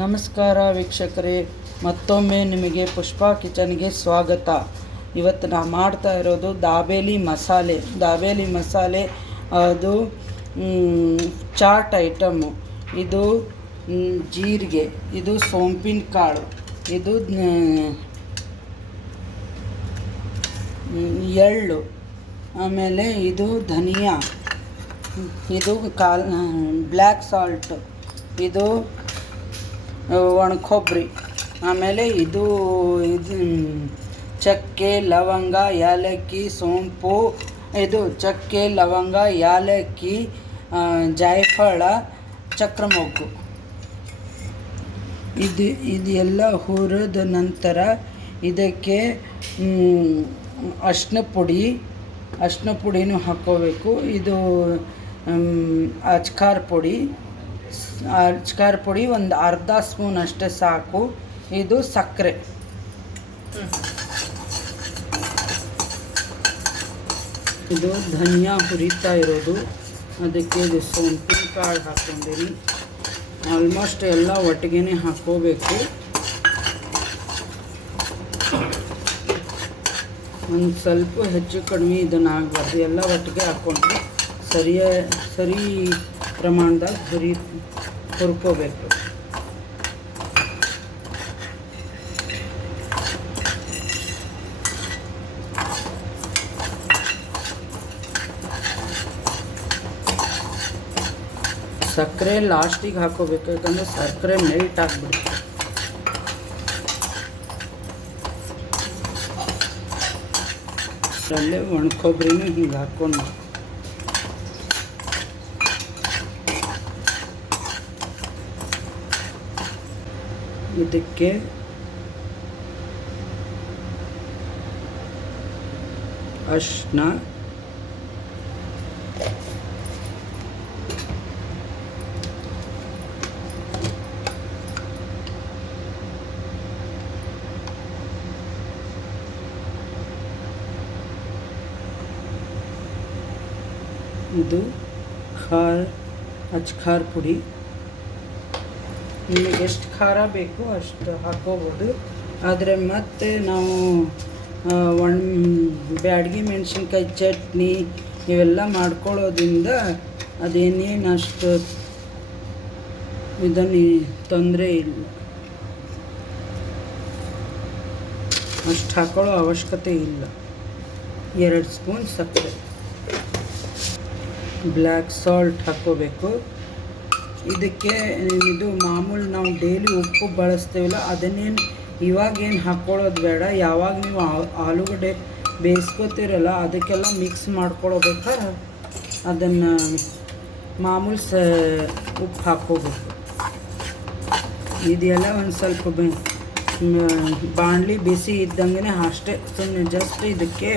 ನಮಸ್ಕಾರ ವೀಕ್ಷಕರೇ, ಮತ್ತೊಮ್ಮೆ ನಿಮಗೆ ಪುಷ್ಪಾ ಕಿಚನ್ಗೆ ಸ್ವಾಗತ. ಇವತ್ತು ನಾನು ಮಾಡ್ತಾ ಇರೋದು ದಾಬೇಲಿ ಮಸಾಲೆ. ಅದು ಚಾಟ್ ಐಟಮ್ಮು. ಇದು ಜೀರಿಗೆ, ಇದು ಸೋಂಪಿನ ಕಾಳು, ಇದು ಎಳ್ಳು, ಆಮೇಲೆ ಇದು ಧನಿಯಾ, ಇದು ಬ್ಲ್ಯಾಕ್ ಸಾಲ್ಟ್, ಇದು ಒಣಕೊಬ್ಬರಿ, ಆಮೇಲೆ ಇದು ಚಕ್ಕೆ ಲವಂಗ ಏಲಕ್ಕಿ ಸೋಂಪು, ಇದು ಚಕ್ಕೆ ಲವಂಗ ಏಲಕ್ಕಿ ಜಾಯಫಳ ಚಕ್ರಮೊಗ್ಗು. ಇದೆಲ್ಲ ಹುರಿದ ನಂತರ ಇದಕ್ಕೆ ಅರಿಶಿನ ಪುಡಿನೂ ಹಾಕ್ಕೋಬೇಕು. ಇದು ಅಚ್ಕಾರ್ ಪುಡಿ ಒಂದು ಅರ್ಧ ಸ್ಪೂನ್ ಅಷ್ಟೇ ಸಾಕು. ಇದು ಸಕ್ಕರೆ. ಇದು ಧನಿಯಾ ಹುರಿತಾ ಇರೋದು, ಅದಕ್ಕೆ ಇದು ಸೋಂಪಿನ ಕಾಳು ಹಾಕ್ಕೊಂಡಿನಿ. ಆಲ್ಮೋಸ್ಟ್ ಎಲ್ಲ ಒಟ್ಟಿಗೆ ಹಾಕ್ಕೋಬೇಕು. ಒಂದು ಸ್ವಲ್ಪ ಹೆಚ್ಚು ಕಡಿಮೆ ಇದನ್ನು ಆಗಬಾರ್ದು, ಎಲ್ಲ ಒಟ್ಟಿಗೆ ಹಾಕ್ಕೊಂಡ್ರೆ ಸರಿ ಪ್ರಮಾಣದಾಗ ಹುರ್ಕೋಬೇಕು. ಸಕ್ಕರೆ ಲಾಸ್ಟಿಗೆ ಹಾಕೋಬೇಕು, ಯಾಕಂದರೆ ಸಕ್ಕರೆ ಮೆಲ್ಟ್ ಆಗಿಬಿಡುತ್ತೆ. ಅಲ್ಲೇ ಒಣಕೊಬ್ಬರಿನೂ ಹಿಂಗೆ ಹಾಕ್ಕೊಂಡು ಇದಕ್ಕೆ ಅರಿಶಿನ, ಇದು ಅಚ್ಕಾರ್ ಪುಡಿ. ನಿಮಗೆ ಎಷ್ಟು ಖಾರ ಬೇಕು ಅಷ್ಟು ಹಾಕ್ಕೋಬೋದು. ಆದರೆ ಮತ್ತೆ ನಾವು ಬ್ಯಾಡಗಿ ಮೆಣಸಿನ್ಕಾಯಿ ಚಟ್ನಿ ಇವೆಲ್ಲ ಮಾಡ್ಕೊಳ್ಳೋದ್ರಿಂದ ಅದೇನೇನು ಅಷ್ಟು ಇದನ್ನು ತೊಂದರೆ ಇಲ್ಲ. ಅಷ್ಟು ಹಾಕೊಳ್ಳೋ ಅವಶ್ಯಕತೆ ಇಲ್ಲ. 2 ಸ್ಪೂನ್ ಸಕ್ಕರೆ, ಬ್ಲ್ಯಾಕ್ ಸಾಲ್ಟ್ ಹಾಕ್ಕೋಬೇಕು. ಇದಕ್ಕೆ ಇದು ಮಾಮೂಲು ನಾವು ಡೈಲಿ ಉಪ್ಪು ಬಳಸ್ತೀವಲ್ಲ, ಅದನ್ನೇನು ಇವಾಗೇನು ಹಾಕ್ಕೊಳ್ಳೋದು ಬೇಡ. ಯಾವಾಗ ನೀವು ಆಲೂಗಡ್ಡೆ ಬೇಯಿಸ್ಕೋತೀರಲ್ಲ ಅದಕ್ಕೆಲ್ಲ ಮಿಕ್ಸ್ ಮಾಡ್ಕೊಳ್ಬೇಕಾದ್ರೆ ಅದನ್ನು ಮಾಮೂಲು ಉಪ್ಪು ಹಾಕ್ಕೋಬೇಕು. ಇದೆಲ್ಲ ಒಂದು ಸ್ವಲ್ಪ ಬಾಣಲಿ ಬಿಸಿ ಇದ್ದಂಗೆ ಅಷ್ಟೇ, ಸುಮ್ಮನೆ ಜಸ್ಟ್ ಇದಕ್ಕೆ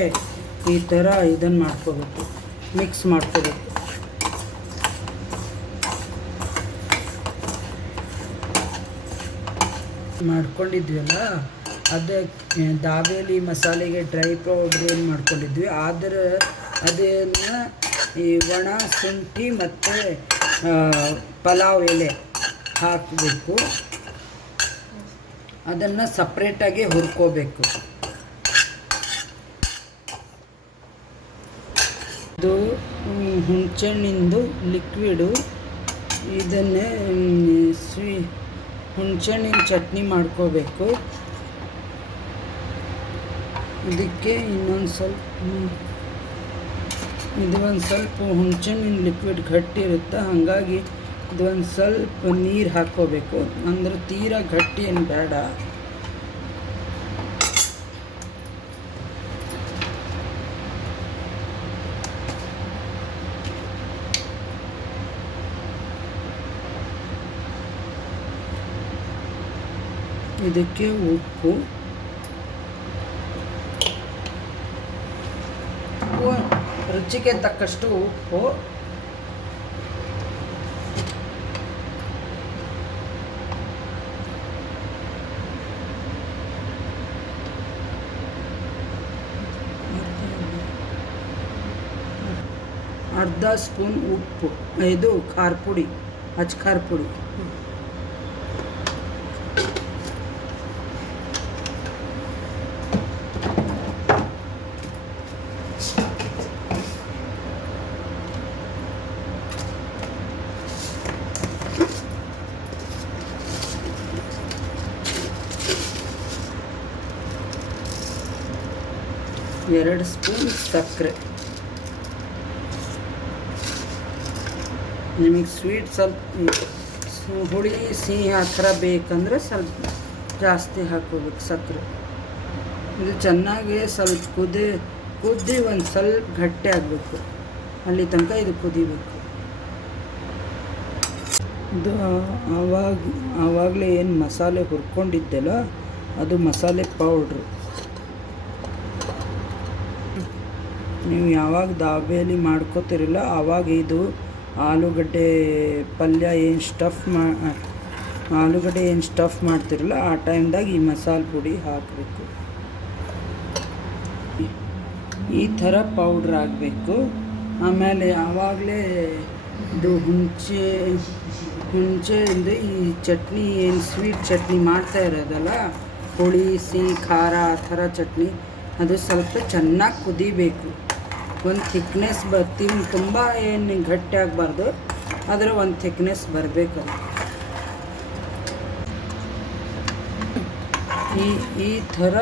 ಈ ಥರ ಇದನ್ನು ಮಾಡ್ಕೋಬೇಕು, ಮಿಕ್ಸ್ ಮಾಡ್ಕೋಬೇಕು. ಮಾಡ್ಕೊಂಡಿದ್ವಲ್ಲ, ಅದಕ್ಕೆ ದಾಬೇಲಿ ಮಸಾಲೆಗೆ ಡ್ರೈ ಪೌಡ್ರ್ ಏನು ಮಾಡ್ಕೊಂಡಿದ್ವಿ, ಆದರೆ ಅದನ್ನು ಈ ಒಣ ಶುಂಠಿ ಮತ್ತು ಪಲಾವ್ ಎಲೆ ಹಾಕಬೇಕು. ಅದನ್ನು ಸಪ್ರೇಟಾಗಿ ಹುರ್ಕೋಬೇಕು. ಇದು ಹುಣಸೆಹಣ್ಣಿಂದು ಲಿಕ್ವಿಡು. ಇದನ್ನೇ ಹುಣಸೆಹಣ್ಣಿನ ಚಟ್ನಿ ಮಾಡ್ಕೋಬೇಕು. ಇದಕ್ಕೆ ಇನ್ನೊಂದು ಸ್ವಲ್ಪ ಹುಣಸೆಹಣ್ಣಿನ ಲಿಕ್ವಿಡ್ ಗಟ್ಟಿ ಇರುತ್ತೆ, ಹಾಗಾಗಿ ಇದೊಂದು ಸ್ವಲ್ಪ ನೀರು ಹಾಕ್ಕೋಬೇಕು. ಅಂದ್ರೆ ತೀರಾ ಗಟ್ಟಿ ಏನು ಬೇಡ. ಇದಕ್ಕೆ ಉಪ್ಪು ರುಚಿಗೆ ತಕ್ಕಷ್ಟು ಉಪ್ಪು, ಅರ್ಧ ಸ್ಪೂನ್ ಉಪ್ಪು, ಇದು ಖಾರ ಪುಡಿ, ಅಚ್ಕಾರ್ ಪುಡಿ, 2 ಸ್ಪೂನ್ ಸಕ್ಕರೆ. ನಿಮಗೆ ಸ್ವೀಟ್ ಸ್ವಲ್ಪ ಹುಳಿ ಸಿಹಿ ಆ ಥರ ಬೇಕಂದ್ರೆ ಸ್ವಲ್ಪ ಜಾಸ್ತಿ ಹಾಕೋಬೇಕು ಸಕ್ಕರೆ. ಇದು ಚೆನ್ನಾಗಿ ಸ್ವಲ್ಪ ಕುದಿ ಒಂದು ಸ್ವಲ್ಪ ಗಟ್ಟಿ ಆಗಬೇಕು, ಅಲ್ಲಿ ತನಕ ಇದು ಕುದಿಬೇಕು. ಇದು ಆವಾಗಲೇ ಏನು ಮಸಾಲೆ ಹುರ್ಕೊಂಡಿದ್ದೆಲ್ಲ ಅದು ಮಸಾಲೆ ಪೌಡ್ರು. ನೀವು ಯಾವಾಗ ದಾಬೇಲಿ ಮಾಡ್ಕೋತಿರಲ್ಲ ಆವಾಗ ಇದು ಆಲೂಗಡ್ಡೆ ಪಲ್ಯ ಏನು ಆಲೂಗಡ್ಡೆ ಏನು ಸ್ಟಫ್ ಮಾಡ್ತಿರಲ್ಲ ಆ ಟೈಮ್ದಾಗ ಈ ಮಸಾಲೆ ಪುಡಿ ಹಾಕಬೇಕು. ಈ ಥರ ಪೌಡ್ರ್ ಆಗಬೇಕು. ಆಮೇಲೆ ಆವಾಗಲೇ ಇದು ಹುಂಚೆಯಿಂದ ಈ ಚಟ್ನಿ ಏನು ಸ್ವೀಟ್ ಚಟ್ನಿ ಮಾಡ್ತಾ ಇರೋದಲ್ಲ, ಹುಳಿ ಸಿಹಿ ಖಾರ ಆ ಥರ ಚಟ್ನಿ, ಅದು ಸ್ವಲ್ಪ ಚೆನ್ನಾಗಿ ಕುದಿಬೇಕು. ಒಂದು ಥಿಕ್ನೆಸ್ ತುಂಬ ಏನು ಗಟ್ಟಿ ಆಗಬಾರ್ದು, ಆದರೆ ಒಂದು ಥಿಕ್ನೆಸ್ ಬರಬೇಕು. ಈ ಥರ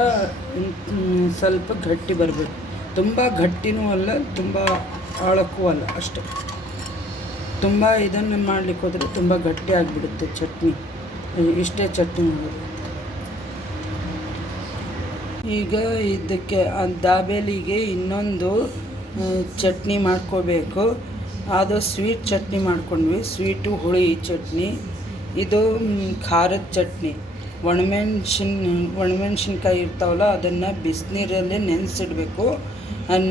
ಸ್ವಲ್ಪ ಗಟ್ಟಿ ಬರಬೇಕು. ತುಂಬ ಗಟ್ಟಿನೂ ಅಲ್ಲ, ತುಂಬ ಆಳಕ್ಕೂ ಅಲ್ಲ, ಅಷ್ಟೆ. ತುಂಬ ಇದನ್ನು ಮಾಡಲಿಕ್ಕೆ ಹೋದರೆ ತುಂಬ ಗಟ್ಟಿ ಆಗಿಬಿಡುತ್ತೆ ಚಟ್ನಿ. ಇಷ್ಟೇ ಚಟ್ನಿ ಮಾಡೋದು. ಈಗ ಇದಕ್ಕೆ ದಾಬೇಲಿಗೆ ಇನ್ನೊಂದು ಚಟ್ನಿ ಮಾಡ್ಕೋಬೇಕು. ಅದು ಸ್ವೀಟ್ ಚಟ್ನಿ ಮಾಡ್ಕೊಂಡ್ವಿ, ಸ್ವೀಟು ಹುಳಿ ಚಟ್ನಿ. ಇದು ಖಾರದ ಚಟ್ನಿ. ಒಣಮೆಣ್ಸಿನ್ಕಾಯಿ ಇರ್ತಾವಲ್ಲ ಅದನ್ನು ಬಿಸಿನೀರಲ್ಲೇ ನೆನೆಸಿಡಬೇಕು.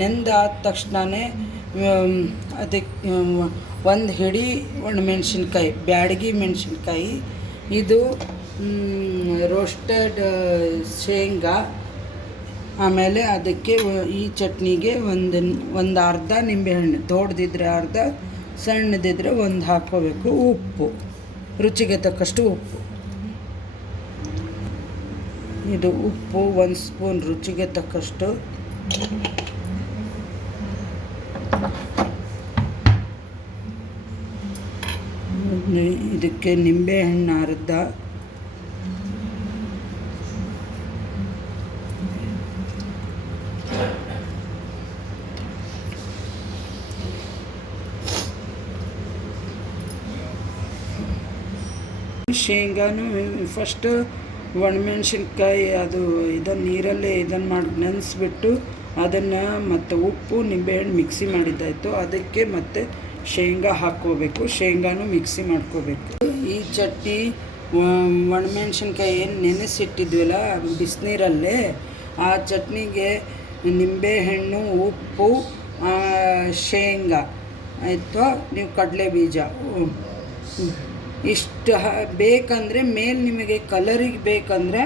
ನೆಂದಾದ ತಕ್ಷಣವೇ ಅದಕ್ಕೆ ಒಂದು ಹಿಡಿ ಒಣಮೆಣ್ಸಿನ್ಕಾಯಿ, ಬ್ಯಾಡಗಿ ಮೆಣಸಿನ್ಕಾಯಿ, ಇದು ರೋಸ್ಟೆಡ್ ಶೇಂಗಾ, ಆಮೇಲೆ ಅದಕ್ಕೆ ಈ ಚಟ್ನಿಗೆ ಒಂದು ಅರ್ಧ ನಿಂಬೆಹಣ್ಣು, ದೊಡ್ಡದಿದ್ರೆ ಅರ್ಧ, ಸಣ್ಣದಿದ್ರೆ ಒಂದು ಹಾಕ್ಕೋಬೇಕು. ಉಪ್ಪು, ರುಚಿಗೆ ತಕ್ಕಷ್ಟು ಉಪ್ಪು. ಇದು ಉಪ್ಪು 1 ಸ್ಪೂನ್ ರುಚಿಗೆ ತಕ್ಕಷ್ಟು. ಇದಕ್ಕೆ ನಿಂಬೆಹಣ್ಣು ಅರ್ಧ, ಶೇಂಗಾನು ಫಸ್ಟ್ ಒಣಮೆಣ್ಸಿನ್ಕಾಯಿ ಅದು ಇದನ್ನು ನೀರಲ್ಲೇ ಇದನ್ನು ಮಾಡಿ ನೆನೆಸ್ಬಿಟ್ಟು ಅದನ್ನು ಮತ್ತು ಉಪ್ಪು ನಿಂಬೆಹಣ್ಣು ಮಿಕ್ಸಿ ಮಾಡಿದ್ದಾಯಿತು. ಅದಕ್ಕೆ ಮತ್ತು ಶೇಂಗಾ ಹಾಕ್ಕೋಬೇಕು, ಶೇಂಗಾನು ಮಿಕ್ಸಿ ಮಾಡ್ಕೋಬೇಕು. ಈ ಚಟ್ನಿ ಒಣಮೆಣ್ಸಿನ್ಕಾಯಿ ಏನು ನೆನೆಸಿಟ್ಟಿದ್ವಲ್ಲ ಬಿಸಿನೀರಲ್ಲೇ, ಆ ಚಟ್ನಿಗೆ ನಿಂಬೆಹಣ್ಣು, ಉಪ್ಪು, ಶೇಂಗಾ ಆಯಿತು, ನೀವು ಕಡಲೆ ಬೀಜ ಇಷ್ಟು ಬೇಕಂದರೆ ಮೇಲೆ ನಿಮಗೆ ಕಲರಿಗೆ ಬೇಕಂದರೆ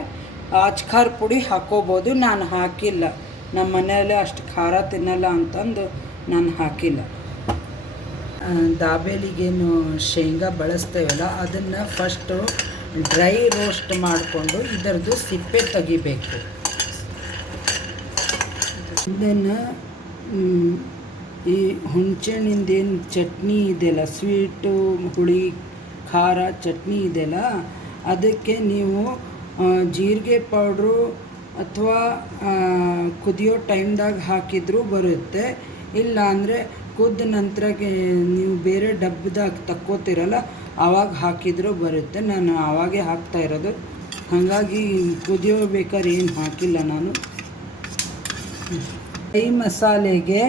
ಖಾರ ಪುಡಿ ಹಾಕ್ಕೋಬೋದು. ನಾನು ಹಾಕಿಲ್ಲ, ನಮ್ಮ ಮನೆಯಲ್ಲೇ ಅಷ್ಟು ಖಾರ ತಿನ್ನಲ್ಲ ಅಂತಂದು ನಾನು ಹಾಕಿಲ್ಲ. ದಾಬೇಲಿಗೇನು ಶೇಂಗಾ ಬಳಸ್ತೇವಲ್ಲ ಅದನ್ನು ಫಸ್ಟು ಡ್ರೈ ರೋಸ್ಟ್ ಮಾಡಿಕೊಂಡು ಇದರದ್ದು ಸಿಪ್ಪೆ ತೆಗಿಬೇಕು. ಇದನ್ನು ಈ ಹುಣಸೆಹಣ್ಣಿಂದೇನು ಚಟ್ನಿ ಇದೆಯಲ್ಲ, ಸ್ವೀಟು ಹುಳಿ ಖಾರ ಚಟ್ನಿ ಇದೆಯಲ್ಲ, ಅದಕ್ಕೆ ನೀವು ಜೀರಿಗೆ ಪೌಡ್ರು ಅಥವಾ ಕುದಿಯೋ ಟೈಮ್ದಾಗ ಹಾಕಿದರೂ ಬರುತ್ತೆ. ಇಲ್ಲ ಅಂದರೆ ಕುದ್ದ ನಂತರಕ್ಕೆ ನೀವು ಬೇರೆ ಡಬ್ಬದಾಗ ತಕ್ಕೋತಿರಲ್ಲ ಆವಾಗ ಹಾಕಿದರೂ ಬರುತ್ತೆ. ನಾನು ಆವಾಗೇ ಹಾಕ್ತಾ ಇರೋದು, ಹಾಗಾಗಿ ಕುದಿಯೋ ಬೇಕಾದ್ರೆ ಏನು ಹಾಕಿಲ್ಲ ನಾನು. ಈ ಮಸಾಲೆಗೆ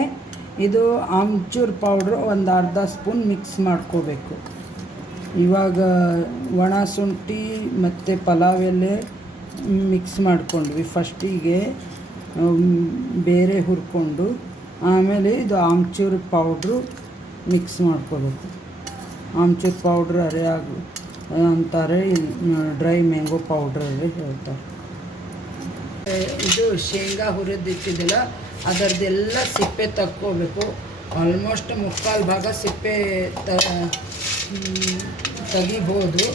ಇದು ಆಮ್ಚೂರ್ ಪೌಡ್ರು ಒಂದು ಅರ್ಧ ಸ್ಪೂನ್ ಮಿಕ್ಸ್ ಮಾಡ್ಕೋಬೇಕು. ಇವಾಗ ಒಣ ಶುಂಠಿ ಮತ್ತು ಪಲಾವ್ ಎಲೆ ಮಿಕ್ಸ್ ಮಾಡ್ಕೊಂಡ್ವಿ. ಫಸ್ಟಿಗೆ ಬೇರೆ ಹುರ್ಕೊಂಡು ಆಮೇಲೆ ಇದು ಆಮ್ಚೂರ್ ಪೌಡ್ರು ಮಿಕ್ಸ್ ಮಾಡ್ಕೋಬೇಕು. ಆಮ್ಚೂರ್ ಪೌಡ್ರ್ ಅಂತಾರೆ, ಡ್ರೈ ಮ್ಯಾಂಗೋ ಪೌಡ್ರ್ ಹೇಳ್ತಾರೆ. ಇದು ಶೇಂಗಾ ಹುರಿದಿಟ್ಟಿದ್ದೆಲ್ಲ ಅದರದ್ದೆಲ್ಲ ಸಿಪ್ಪೆ ತಕ್ಕೋಬೇಕು. ಆಲ್ಮೋಸ್ಟ್ 3/4 ಭಾಗ ಸಿಪ್ಪೆ ತೆಗಿಬೋದು.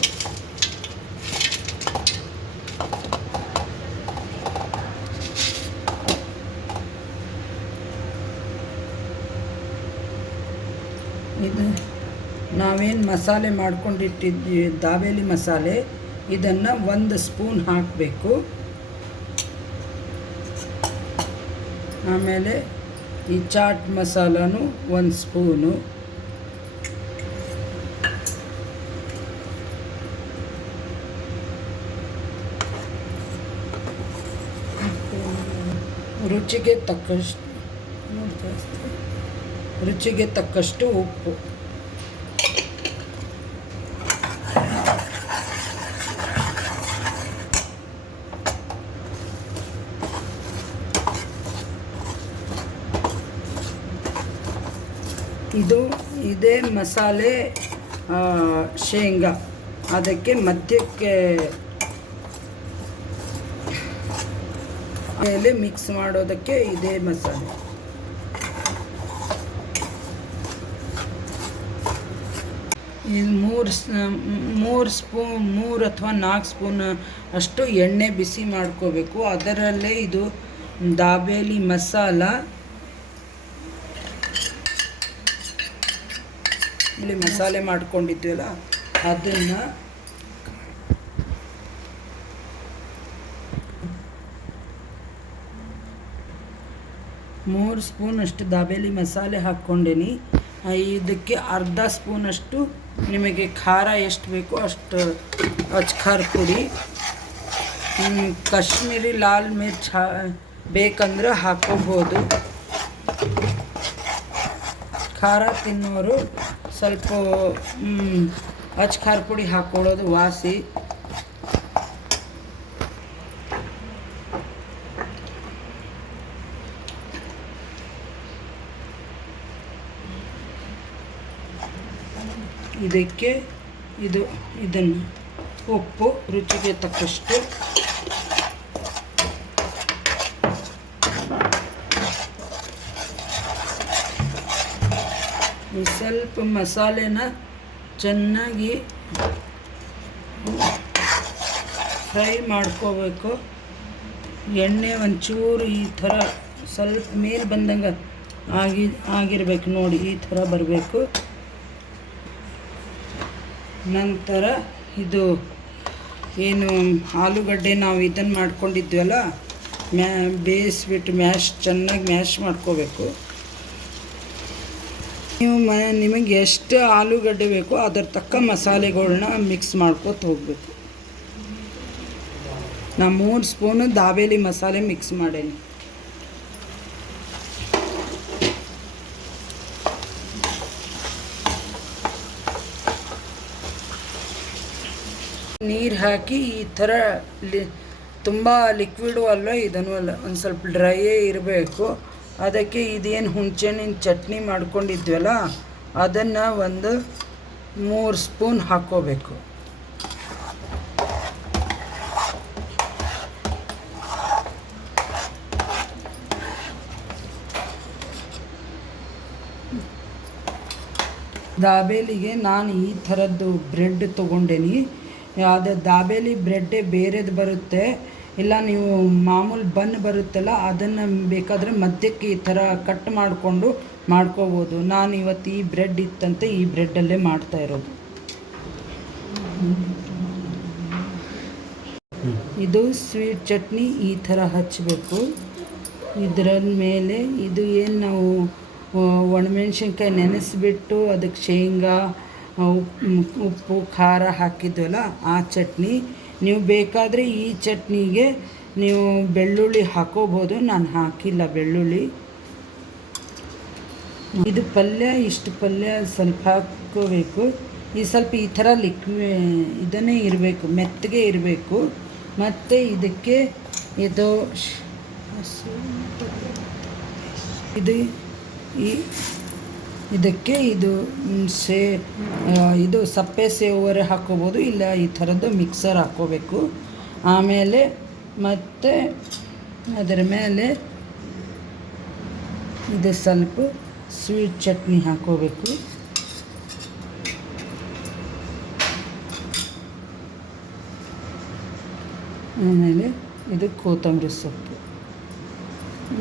ಇದು ನಾವೇನು ಮಸಾಲೆ ಮಾಡ್ಕೊಂಡಿಟ್ಟಿದ್ವಿ ದಾಬೇಲಿ ಮಸಾಲೆ, ಇದನ್ನು 1 ಸ್ಪೂನ್ ಹಾಕಬೇಕು. ಆಮೇಲೆ ಈ ಚಾಟ್ ಮಸಾಲನೂ 1 ಸ್ಪೂನು, ರುಚಿಗೆ ತಕ್ಕಷ್ಟು ಉಪ್ಪು. ಇದೇ ಮಸಾಲೆ ಶೇಂಗಾ, ಅದಕ್ಕೆ ಮಧ್ಯಕ್ಕೆ ಮೇಲೆ ಮಿಕ್ಸ್ ಮಾಡೋದಕ್ಕೆ ಇದೇ ಮಸಾಲೆ. ಇದು 3 ಸ್ಪೂನ್ 3 ಅಥವಾ 4 ಸ್ಪೂನ್ ಅಷ್ಟು ಎಣ್ಣೆ ಬಿಸಿ ಮಾಡ್ಕೋಬೇಕು. ಅದರಲ್ಲೇ ಇದು ದಾಬೇಲಿ ಮಸಾಲ, ಇಲ್ಲಿ ಮಸಾಲೆ ಮಾಡ್ಕೊಂಡಿದ್ವಲ್ಲ ಅದನ್ನು ಮೂರು ಸ್ಪೂನ್ ಅಷ್ಟು ದಾಬೇಲಿ ಮಸಾಲೆ ಹಾಕ್ಕೊಂಡೇನಿ. ಇದಕ್ಕೆ ಅರ್ಧ ಸ್ಪೂನಷ್ಟು ನಿಮಗೆ ಖಾರ ಎಷ್ಟು ಬೇಕೋ ಅಷ್ಟು ಖಾರ ಪುಡಿ, ಕಾಶ್ಮೀರಿ ಲಾಲ್ ಮಿರ್ಚ್ ಬೇಕಂದ್ರೆ ಹಾಕೋಬೋದು. ಖಾರ ತಿನ್ನೋರು ಸ್ವಲ್ಪ ಖಾರ ಪುಡಿ ಹಾಕ್ಕೊಳ್ಳೋದು ವಾಸಿ. ಇದಕ್ಕೆ ಇದನ್ನು ಉಪ್ಪು ರುಚಿಗೆ ತಕ್ಕಷ್ಟು, ಸ್ವಲ್ಪ ಮಸಾಲೆನ ಚೆನ್ನಾಗಿ ಫ್ರೈ ಮಾಡ್ಕೋಬೇಕು. ಎಣ್ಣೆ ಒಂಚೂರು ಈ ಥರ ಸ್ವಲ್ಪ ಮೇಲೆ ಬಂದಂಗೆ ಆಗಿರ್ಬೇಕು ನೋಡಿ, ಈ ಥರ ಬರಬೇಕು. ನಂತರ ಇದು ಏನು ಆಲೂಗಡ್ಡೆ ನಾವು ಇದನ್ನು ಮಾಡ್ಕೊಂಡಿದ್ವಲ್ಲ, ಬೇಯಿಸ್ಬಿಟ್ಟು ಚೆನ್ನಾಗಿ ಮ್ಯಾಶ್ ಮಾಡ್ಕೋಬೇಕು. ನೀವು ನಿಮಗೆ ಎಷ್ಟು ಆಲೂಗಡ್ಡೆ ಬೇಕೋ ಅದರ ತಕ್ಕ ಮಸಾಲೆಗಳನ್ನ ಮಿಕ್ಸ್ ಮಾಡ್ಕೊತ ಹೋಗಬೇಕು. ನಾನು 3 ಸ್ಪೂನು ದಾಬೇಲಿ ಮಸಾಲೆ ಮಿಕ್ಸ್ ಮಾಡೇನಿ. ನೀರು ಹಾಕಿ ಈ ಥರ ತುಂಬ ಲಿಕ್ವಿಡು ಅಲ್ಲ ಇದನ್ನು ಅಲ್ಲ, ಒಂದು ಸ್ವಲ್ಪ ಡ್ರೈಯೇ ಇರಬೇಕು. ಅದಕ್ಕೆ ಇದೇನು ಹುಣಸೆಹಣ್ಣಿನ ಚಟ್ನಿ ಮಾಡ್ಕೊಂಡಿದ್ವಲ್ಲ ಅದನ್ನು ಒಂದು 3 ಸ್ಪೂನ್ ಹಾಕ್ಕೋಬೇಕು. ದಾಬೇಲಿಗೆ ನಾನು ಈ ಥರದ್ದು ಬ್ರೆಡ್ ತೊಗೊಂಡೇನಿ. ಅದು ದಾಬೇಲಿ ಬ್ರೆಡ್ಡೇ ಬೇರೆದು ಬರುತ್ತೆ, ಇಲ್ಲ ನೀವು ಮಾಮೂಲು ಬನ್ ಬರುತ್ತಲ್ಲ ಅದನ್ನು ಬೇಕಾದರೆ ಮಧ್ಯಕ್ಕೆ ಈ ಥರ ಕಟ್ ಮಾಡಿಕೊಂಡು ಮಾಡ್ಕೋಬೋದು. ನಾನು ಇವತ್ತು ಈ ಬ್ರೆಡ್ ಇತ್ತಂತೆ ಈ ಬ್ರೆಡ್ಡಲ್ಲೇ ಮಾಡ್ತಾ ಇರೋದು. ಇದು ಸ್ವೀಟ್ ಚಟ್ನಿ ಈ ಥರ ಹಚ್ಚಬೇಕು. ಇದರ ಮೇಲೆ ಇದು ಏನು ನಾವು ಒಣಮೆಣ್ಸಿನ್ಕಾಯಿ ನೆನೆಸಿಬಿಟ್ಟು ಅದಕ್ಕೆ ಶೇಂಗಾ ಉಪ್ಪು ಖಾರ ಹಾಕಿದ್ವಲ್ಲ ಆ ಚಟ್ನಿ. ನೀವು ಬೇಕಾದರೆ ಈ ಚಟ್ನಿಗೆ ನೀವು ಬೆಳ್ಳುಳ್ಳಿ ಹಾಕೋಬೋದು, ನಾನು ಹಾಕಿಲ್ಲ ಬೆಳ್ಳುಳ್ಳಿ. ಇದು ಇಷ್ಟು ಪಲ್ಯ ಸ್ವಲ್ಪ ಹಾಕ್ಕೋಬೇಕು. ಈ ಸ್ವಲ್ಪ ಈ ಥರ ಇದನ್ನೇ ಇರಬೇಕು, ಮೆತ್ತಗೆ ಇರಬೇಕು. ಮತ್ತು ಇದಕ್ಕೆ ಇದಕ್ಕೆ ಇದು ಸಪ್ಪೆ ಸೇವರೆ ಹಾಕ್ಕೋಬೋದು, ಇಲ್ಲ ಈ ಥರದ್ದು ಮಿಕ್ಸರ್ ಹಾಕ್ಕೋಬೇಕು. ಆಮೇಲೆ ಮತ್ತು ಅದರ ಮೇಲೆ ಇದು ಸ್ವಲ್ಪ ಸ್ವೀಟ್ ಚಟ್ನಿ ಹಾಕ್ಕೋಬೇಕು. ಆಮೇಲೆ ಇದು ಕೊತ್ತಂಬರಿ ಸೊಪ್ಪು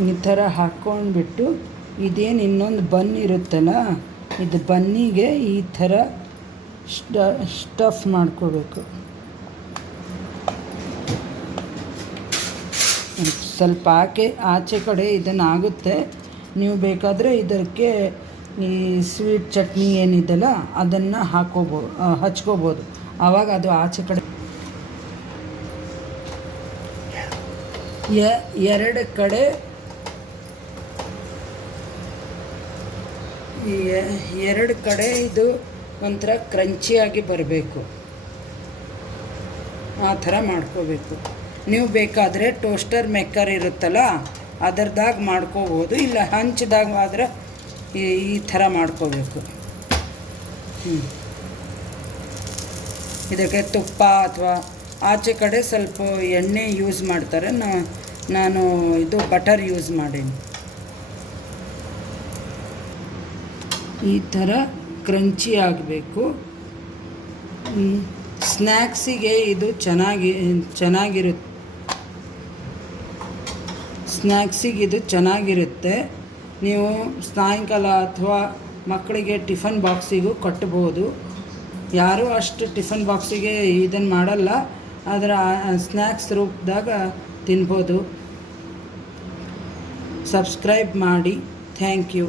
ಈ ಥರ ಹಾಕ್ಕೊಂಡ್ಬಿಟ್ಟು, ಇದೇನು ಇನ್ನೊಂದು ಬನ್ ಇರುತ್ತಲ್ಲ ಇದು ಬನ್ನಿಗೆ ಈ ಥರ ಸ್ಟಫ್ ಮಾಡ್ಕೋಬೇಕು. ಸ್ವಲ್ಪ ಹಾಕಿ ಆಚೆ ಕಡೆ ಇದನ್ನಾಗುತ್ತೆ. ನೀವು ಬೇಕಾದರೆ ಇದಕ್ಕೆ ಈ ಸ್ವೀಟ್ ಚಟ್ನಿ ಏನಿದೆಯಲ್ಲ ಅದನ್ನು ಹಚ್ಕೋಬೋದು. ಆವಾಗ ಅದು ಆಚೆ ಕಡೆ ಎರಡು ಕಡೆ ಇದು ಒಂಥರ ಕ್ರಂಚಿಯಾಗಿ ಬರಬೇಕು, ಆ ಥರ ಮಾಡ್ಕೋಬೇಕು. ನೀವು ಬೇಕಾದರೆ ಟೋಸ್ಟರ್ ಮೇಕರ್ ಇರುತ್ತಲ್ಲ ಅದರದಾಗ ಮಾಡ್ಕೋಬೋದು, ಇಲ್ಲ ಹಂಚಿದಾಗ ಆದ್ರೆ ಈ ಥರ ಮಾಡ್ಕೋಬೇಕು. ಇದಕ್ಕೆ ತುಪ್ಪ ಅಥವಾ ಆಚೆ ಕಡೆ ಸ್ವಲ್ಪ ಎಣ್ಣೆ ಯೂಸ್ ಮಾಡ್ತಾರೆ, ನಾನು ಇದು ಬಟರ್ ಯೂಸ್ ಮಾಡೀನಿ. ಈ ಥರ ಕ್ರಂಚಿ ಆಗಬೇಕು. ಸ್ನ್ಯಾಕ್ಸಿಗೆ ಇದು ಚೆನ್ನಾಗಿರುತ್ತೆ. ನೀವು ಸಾಯಂಕಾಲ ಅಥವಾ ಮಕ್ಕಳಿಗೆ ಟಿಫನ್ ಬಾಕ್ಸಿಗೂ ಕಟ್ಬೋದು. ಯಾರೂ ಅಷ್ಟು ಟಿಫನ್ ಬಾಕ್ಸಿಗೆ ಇದನ್ನು ಮಾಡಲ್ಲ, ಆದರೆ ಸ್ನ್ಯಾಕ್ಸ್ ರೂಪದಾಗ ತಿನ್ಬೋದು. ಸಬ್ಸ್ಕ್ರೈಬ್ ಮಾಡಿ. Thank you.